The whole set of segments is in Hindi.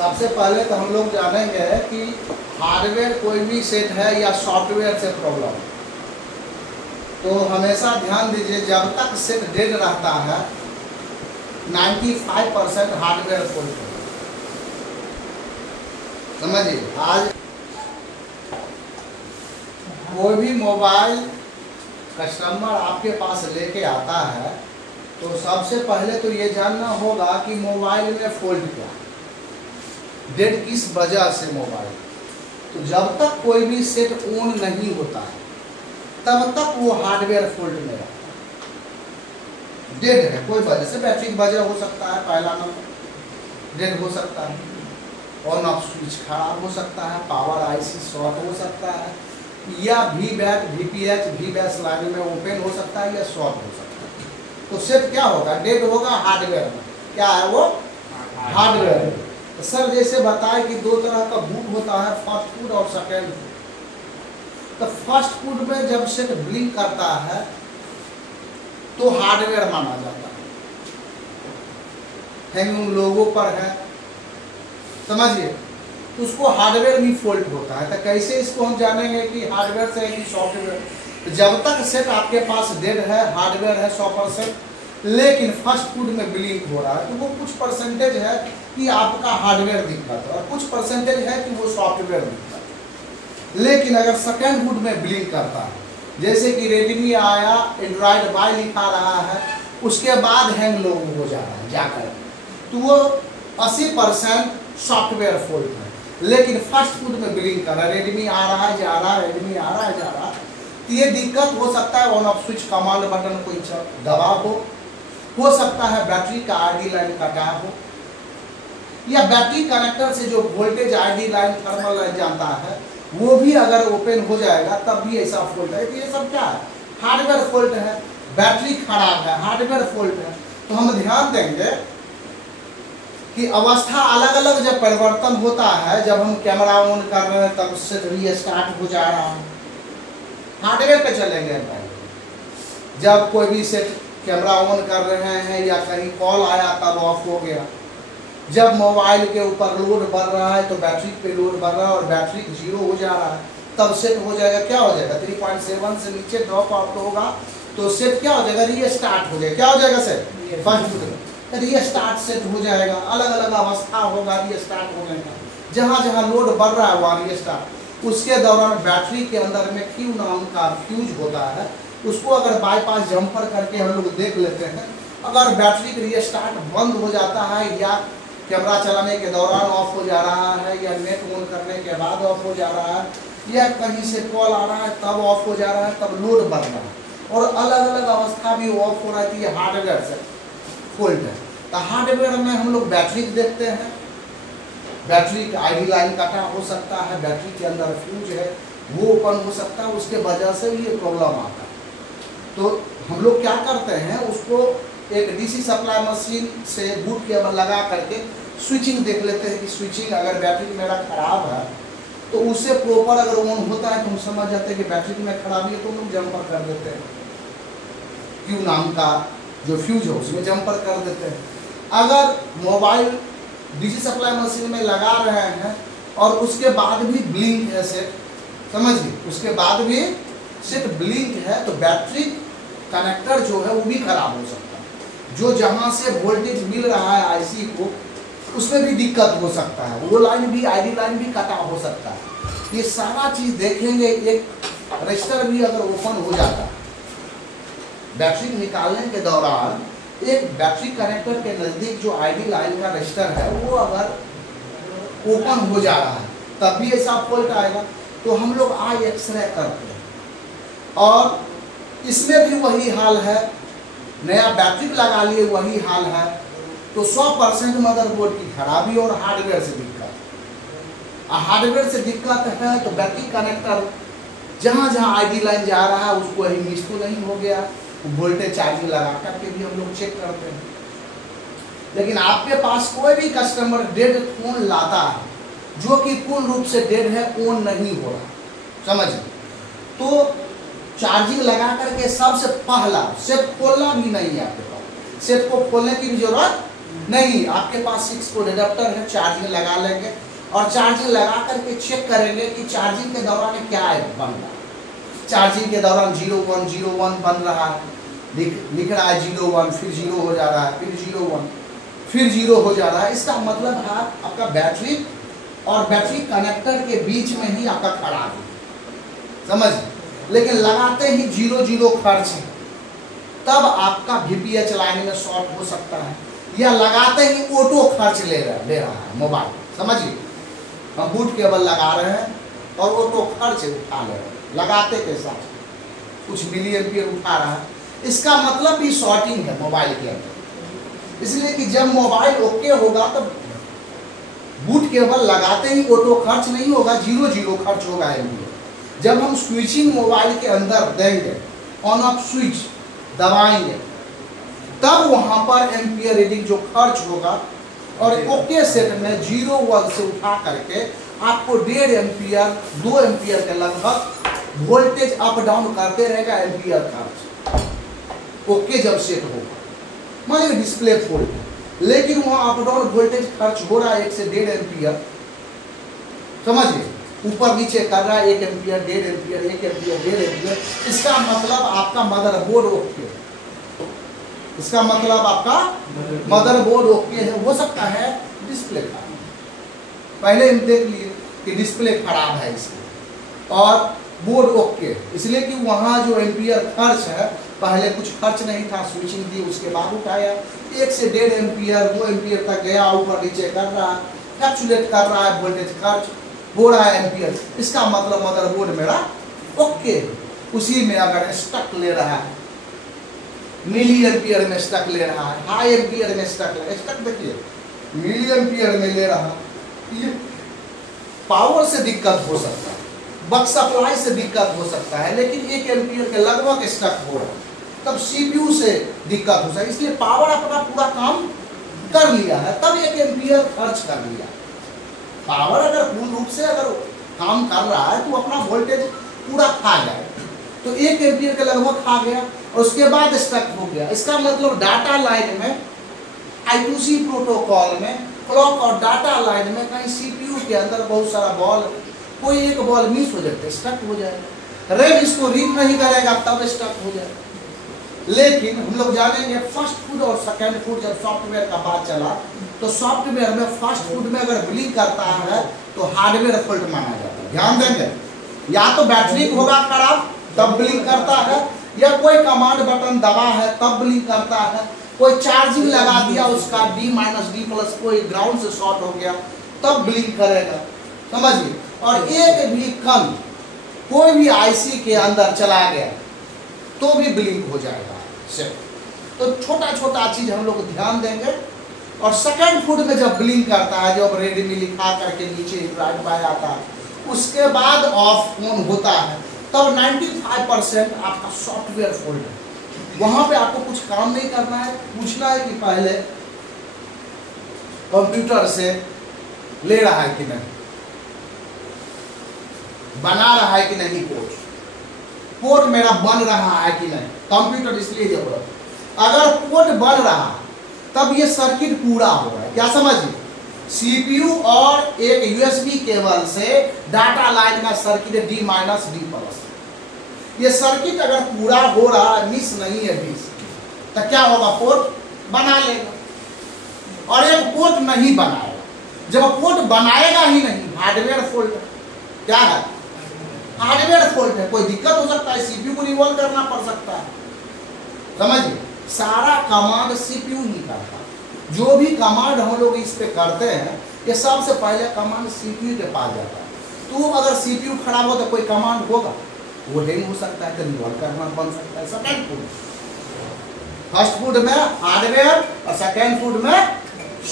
सबसे पहले तो हम लोग जानेंगे कि हार्डवेयर कोई भी सेट है या सॉफ्टवेयर से प्रॉब्लम, तो हमेशा ध्यान दीजिए जब तक सेट डेड रहता है 95% हार्डवेयर फॉल्ट है। समझिए, आज कोई भी मोबाइल कस्टमर आपके पास लेके आता है तो सबसे पहले तो ये जानना होगा कि मोबाइल में फॉल्ट क्या है, डेड किस वजह से मोबाइल। तो जब तक कोई भी सेट ऑन नहीं होता है तब तक वो हार्डवेयर फॉल्ट में रहता है। डेड है कोई वजह से, बैटरी की वजह हो सकता है, पहला नंबर डेड हो सकता है, ऑन ऑफ स्विच खराब हो सकता है, पावर आईसी शॉर्ट हो सकता है, या वीबैक वीपीएच वीबैक लाइन में ओपन हो सकता है या शॉर्ट हो सकता है। तो सेट क्या होगा, डेड होगा हार्डवेयर में। क्या है वो, हार्डवेयर। तो सर जैसे बताए कि दो तरह का बूट होता है, फर्स्ट बूट और सेकेंड बूट। तो फर्स्ट बूट में जब सेट ब्लिंक करता है तो हार्डवेयर माना जाता है, हैंगिंग लोगों पर है, समझिए, तो उसको हार्डवेयर भी फॉल्ट होता है। तो कैसे इसको हम जानेंगे कि हार्डवेयर से है कि सॉफ्टवेयर। तो जब तक सेट आपके पास डेड है, हार्डवेयर है 100%, लेकिन फर्स्ट बूट में ब्लिंक हो रहा है तो वो कुछ परसेंटेज है कि आपका हार्डवेयर दिक्कत है और कुछ परसेंटेज है कि वो सॉफ्टवेयर दिक्कत है। लेकिन अगर सेकेंड बूट में ब्लिंक करता है, जैसे कि रेडमी आया एंड्रॉयड वाई लिखा रहा है, उसके बाद हैंग लोग हो जा रहा है जाकर, तो वो 80% सॉफ्टवेयर फॉल्ट है। लेकिन फर्स्ट बूट में ब्लिंक कर रहा है, रेडमी आ रहा है जा रहा है, रेडमी आ रहा है जा रहा है, तो ये दिक्कत हो सकता है on off switch command button कोई दबा हो सकता है बैटरी का आईडी लाइन कटा हो, या बैटरी कनेक्टर से जो voltage ID line thermal line जाता है वो भी अगर ओपन हो जाएगा तब भी ऐसा फॉल्ट है। तो ये सब क्या है, हार्डवेयर फॉल्ट है, बैटरी खराब है, हार्डवेयर फॉल्ट है। तो हम ध्यान देंगे कि अवस्था अलग अलग जब परिवर्तन होता है, जब हम कैमरा ऑन कर रहे हैं तब से रीस्टार्ट हो जा रहा है, हार्डवेयर पे चलेंगे पहले। जब कोई भी सेट कैमरा ऑन कर रहे हैं या कहीं कॉल आया तब ऑफ हो गया। जब मोबाइल के ऊपर लोड बढ़ रहा है तो बैटरी पे लोड बढ़ रहा है और बैटरी 0 हो जा रहा है, तब सेट हो जाएगा, क्या हो जाएगा 3.7 से नीचे ड्रॉप आउट होगा तो सेट क्या हो जाएगा, रीस्टार्ट हो जाएगा। क्या हो जाएगा set, first boot restart set हो जाएगा। अलग अलग अवस्था होगा रीस्टार्ट होने का, जहाँ जहाँ लोड बढ़ रहा है वहाँ रीस्टार्ट। उसके दौरान बैटरी के अंदर में क्यू नाम का फ्यूज होता है, उसको अगर बाईपास जंपर करके हम लोग देख लेते हैं, अगर बैटरी का रीस्टार्ट बंद हो जाता है या कैमरा चलाने के दौरान ऑफ हो जा रहा है या नेट ऑन करने के बाद ऑफ हो जा रहा है या कहीं से कॉल आ रहा है तब ऑफ हो जा रहा है, तब लोड बढ़ रहा है और अलग अलग अवस्था भी ऑफ हो रहा है, ये हार्डवेयर से फॉल्ट है। तो हार्डवेयर में हम लोग बैटरी देखते हैं, बैटरी का आईडी लाइन कटा हो सकता है, बैटरी के अंदर फ्यूज है वो ओपन हो सकता है, उसके वजह से ये प्रॉब्लम आता है। तो हम लोग क्या करते हैं, उसको एक डीसी सप्लाई मशीन से बूट केबल लगा करके स्विचिंग देख लेते हैं कि स्विचिंग अगर बैटरी मेरा खराब है तो उससे प्रॉपर अगर ऑन होता है तो हम समझ जाते हैं कि बैटरी में खराबी है, तो हम लोग जंपर कर देते हैं, क्यू नाम का जो फ्यूज है उसमें जंपर कर देते हैं। अगर मोबाइल डीसी सप्लाई मशीन में लगा रहे हैं और उसके बाद भी ब्लिंक है सेट, समझिए उसके बाद भी सेट ब्लिंक है, तो बैटरी कनेक्टर जो है वो भी खराब हो सकता है। जो जहाँ से वोल्टेज मिल रहा है आईसी को उसमें भी दिक्कत हो सकता है, वो लाइन भी आईडी लाइन भी कटा हो सकता है। ये सारा चीज़ देखेंगे। एक रजिस्टर भी अगर ओपन हो जाता है बैटरी निकालने के दौरान, एक बैटरी कनेक्टर के नज़दीक जो आईडी लाइन का रजिस्टर है वो अगर ओपन हो जा रहा है तब भी ऐसा फॉल्ट आएगा। तो हम लोग आई एक्सरे करते हैं और इसमें भी वही हाल है, नया बैटरी लगा लिए वही हाल है, तो 100% मदरबोर्ड की खराबी और हार्डवेयर से दिक्कत। हार्डवेयर से दिक्कत है तो बैटरी कनेक्टर जहाँ जहाँ आईडी लाइन जा रहा है उसको ही मिस तो नहीं हो गया, वोल्टेज चार्जिंग लगा करके भी हम लोग चेक करते हैं। लेकिन आपके पास कोई भी कस्टमर डेड फोन लाता है जो कि पूर्ण रूप से डेड है, ऑन नहीं हो रहा, समझिए, तो चार्जिंग लगा करके सबसे पहला सेट खोलना भी नहीं है आपके पास, सेट को खोलने की भी जरूरत नहीं, आपके पास 6 वोल्ट एडाप्टर है, चार्जिंग लगा लेंगे और चार्जिंग लगा करके चेक करेंगे कि चार्जिंग के दौरान क्या है बन रहा है। चार्जिंग के दौरान 0101 बन रहा है, लिख रहा है 01, फिर 0 हो जा रहा है, फिर 01, फिर 0 हो जा रहा है। इसका मतलब है आपका बैटरी और बैटरी कनेक्टर के बीच में ही आपका खराब है, समझ। लेकिन लगाते ही 00 खर्च है, तब आपका VPH लाइन में शॉर्ट हो सकता है, या लगाते ही ऑटो खर्च ले रहा है मोबाइल, समझिए। हम बूट केबल लगा रहे हैं और ऑटो खर्च उठा ले रहे हैं, लगाते के साथ कुछ मिली एम्पियर उठा रहा है, इसका मतलब भी शॉर्टिंग है मोबाइल के अंदर। इसलिए कि जब मोबाइल ओके होगा तो बूट केबल लगाते ही ऑटो खर्च नहीं होगा, 00 खर्च होगा एम्पियर। जब हम स्विचिंग मोबाइल के अंदर देंगे, ऑन ऑफ स्विच दबाएंगे, तब वहां पर एम्पियर रीडिंग जो खर्च होगा और ओके सेट में 01 से उठा करके आपको 1.5 एम्पियर 2 एम्पियर के लगभग वोल्टेज अप डाउन करते रहेगा एम्पियर खर्च। ओके जब सेट होगा, मान लीजिए डिस्प्ले फुल, लेकिन वहां अप डाउन वोल्टेज खर्च हो रहा है 1 से 1.5 एम्पियर, समझिए। ऊपर नीचे कर रहा है 1 एम्पियर 1.5 एम्पियर 1 एम्पियर 1.5 एम्पियर। इसका मतलब आपका मदरबोर्ड ओके, इसका मतलब आपका मदरबोर्ड ओके है। हो सकता है डिस्प्ले खराब, पहले हम देख लिए कि डिस्प्ले खराब है इसमें, और बोर्ड ओके, इसलिए कि वहाँ जो एम्पियर खर्च है पहले कुछ खर्च नहीं था, स्विचिंग दी उसके बाद उठाया, 1 से 1.5 एम्पियर 2 एम्पियर तक गया, ऊपर नीचे कर रहा है, फ्लक्चुएट कर रहा है, वोल्टेज खर्च हो रहा है एम्पियर। इसका मतलब मदरबोर्ड मेरा ओके, उसी में अगर स्टक ले रहा है, मिली एम्पियर में स्टक ले रहा है, हाई एम्पियर में स्टक देखिए मिली एम्पियर में ले रहा, ये पावर से दिक्कत हो सकता है, बक सप्लाई से दिक्कत हो सकता है, लेकिन 1 एम्पियर के लगभग स्टक हो रहा है, तब CPU से दिक्कत हो सकता है। इसलिए पावर अपना पूरा काम कर लिया है, तब 1 एम्पियर खर्च कर लिया। पावर अगर पूर्ण रूप से अगर काम कर रहा है तो अपना वोल्टेज पूरा खा जाए, तो 1 एम्पियर के लगभग खा गया और उसके बाद स्टक हो गया। इसका मतलब डाटा लाइन में I2C प्रोटोकॉल में क्लॉक और डाटा लाइन में कहीं CPU के अंदर बहुत सारा बॉल, कोई एक बॉल मिस हो जाता है, स्टक हो जाएगा, रैम इसको रीड नहीं करेगा, तब स्टक हो जाएगा। लेकिन हम लोग जानेंगे फर्स्ट फूड और सेकेंड फूड, जब सॉफ्टवेयर का बात चला तो सॉफ्टवेयर में फर्स्ट फूड में अगर ब्लिंक करता है तो हार्डवेयर फॉल्ट माना जाता है। ध्यान देंगे, या तो बैटरी होगा खराब तब ब्लिंक करता है, या कोई कमांड बटन दबा है तब ब्लिंक करता है, कोई चार्जिंग लगा दिया उसका D- D+, कोई ग्राउंड से शॉर्ट हो गया तब ब्लिंक करेगा, समझिए। और एक भी कण कोई भी IC के अंदर चला गया तो भी ब्लिंक हो जाएगा सिर्फ। तो छोटा छोटा चीज हम लोग ध्यान देंगे। और सेकंड फूड में जब ब्लिंक करता है, जब रेडमी लिखा करके नीचे राइट बाय आता है, उसके बाद ऑफ ऑन होता है, तब 95% आपका सॉफ्टवेयर फॉल्ट है। वहां पे आपको कुछ काम नहीं करना है, पूछना है कि पहले कंप्यूटर से ले रहा है कि नहीं, बना रहा है कि नहीं, पोर्ट मेरा बन रहा है कि नहीं। कंप्यूटर इसलिए जरूरत, अगर पोर्ट बन रहा तब ये सर्किट पूरा हो रहा है, क्या समझिए। CPU और एक USB केबल से डाटा लाइन का सर्किट D-D+, ये सर्किट अगर पूरा हो रहा है, मिस नहीं है मिस, तो क्या होगा, पोर्ट बना लेगा। और एक पोर्ट नहीं बनाएगा, जब पोर्ट बनाएगा ही नहीं, हार्डवेयर फॉल्ट है। क्या है, हार्डवेयर फॉल्ट है, कोई दिक्कत हो सकता है, CPU को रिवॉल्व करना पड़ सकता है, समझिए। सारा कमांड CPU ही करता है, जो भी कमांड हम लोग इस पे करते हैं, ये सबसे पहले कमांड CPU के पास जाता है। तो अगर CPU खराब हो तो कोई कमांड होगा, वो हैंग हो सकता है, तो रिवॉल्व करना बन सकता है। सेकेंड फूड, फर्स्ट फूड में हार्डवेयर और सेकेंड फूड में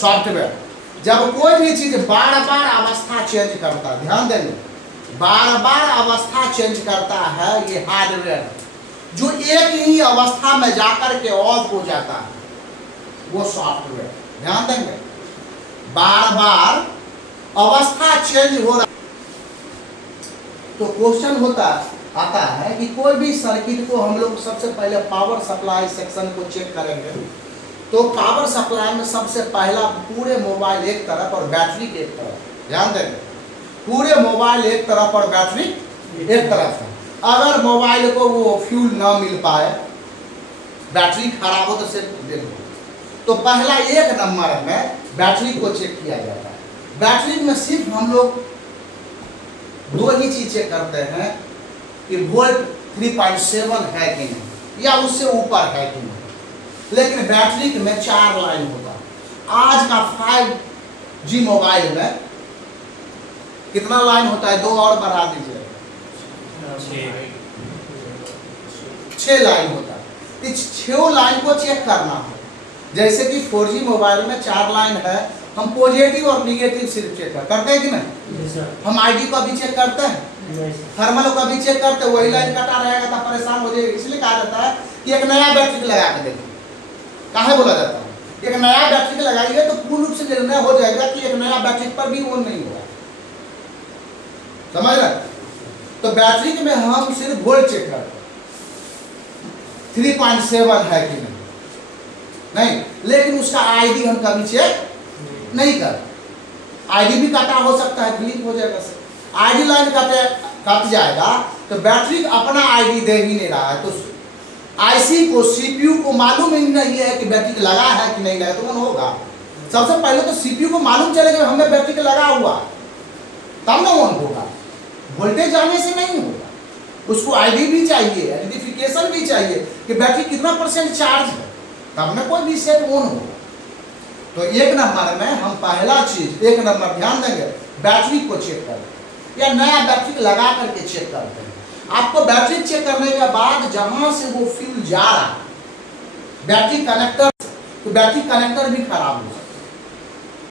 सॉफ्टवेयर। जब कोई भी चीज बार बार अवस्था चेंज करता है, ध्यान देंगे, बार बार अवस्था चेंज करता है, ये हार्डवेयर। जो एक ही अवस्था में जाकर के ऑफ हो जाता है, वो सॉफ्टवेयर। ध्यान देंगे, बार बार अवस्था चेंज हो रहा। तो क्वेश्चन आता है कि कोई भी सर्किट को हम लोग सबसे पहले पावर सप्लाई सेक्शन को चेक करेंगे, तो पावर सप्लाई में सबसे पहला पूरे मोबाइल एक तरफ और बैटरी एक तरफ, ध्यान देंगे, पूरे मोबाइल एक तरफ और बैटरी एक तरफ है। अगर मोबाइल को वो फ्यूल ना मिल पाए, बैटरी खराब हो तो सिर्फ देखो, तो पहला एक नंबर में बैटरी को चेक किया जाता है। बैटरी में सिर्फ हम लोग दो ही चीज चेक करते हैं कि वोल्ट 3.7 है कि नहीं या उससे ऊपर है कि नहीं, लेकिन बैटरी में 4 लाइन होता है। आज का 5G मोबाइल में कितना लाइन होता है? 2 और बढ़ा दीजिए, 6 लाइन होता है। इस 6 लाइन को चेक करना है। जैसे कि 4G मोबाइल में 4 लाइन है, हम पॉजिटिव और निगेटिव सिर्फ चेक करते हैं कि नहीं? हम आईडी को भी चेक करते हैं, थर्मल को भी चेक करते हैं। वही लाइन कटा रहेगा तो परेशान हो जाएगा। इसलिए कहा जाता है कि एक नया बैटरी लगा के देखो। काहे बोला जाता है? एक नया बैटरी लगाइए तो पूर्ण रूप से निर्णय हो जाएगा कि एक नया बैटरी पर भी ऑन नहीं होगा, समझ रहे? तो बैटरी में हम सिर्फ वोल्ट चेक करते हैं, 3.7 है कि नहीं, लेकिन उसका आईडी हम कभी चेक नहीं करते। आईडी भी कटा हो सकता है, क्लिक हो जाएगा। आईडी लाइन कट जाएगा तो बैटरी अपना आईडी दे ही नहीं रहा है, तो आईसी को, सीपीयू को मालूम ही नहीं है कि बैटरी लगा है कि नहीं लगा, तो ऑन होगा। सबसे पहले तो सीपीयू को मालूम चलेगा हमें बैटरी लगा हुआ, तब ना ऑन होगा। वोल्टेज आने से नहीं होगा, उसको आईडी भी चाहिए, आइडेंटिफिकेशन भी चाहिए कि बैटरी कितना % चार्ज है, तब ना कोई भी सेट ऑन होगा। तो एक नंबर में हम पहला चीज, एक नंबर ध्यान देंगे, बैटरी को चेक करते हैं या नया बैटरी लगा करके चेक करते हैं। आपको बैटरी चेक करने के बाद जहां से वो फ्यूल जा रहा है बैटरी कनेक्टर, तो बैटरी कनेक्टर भी खराब हो सकता है।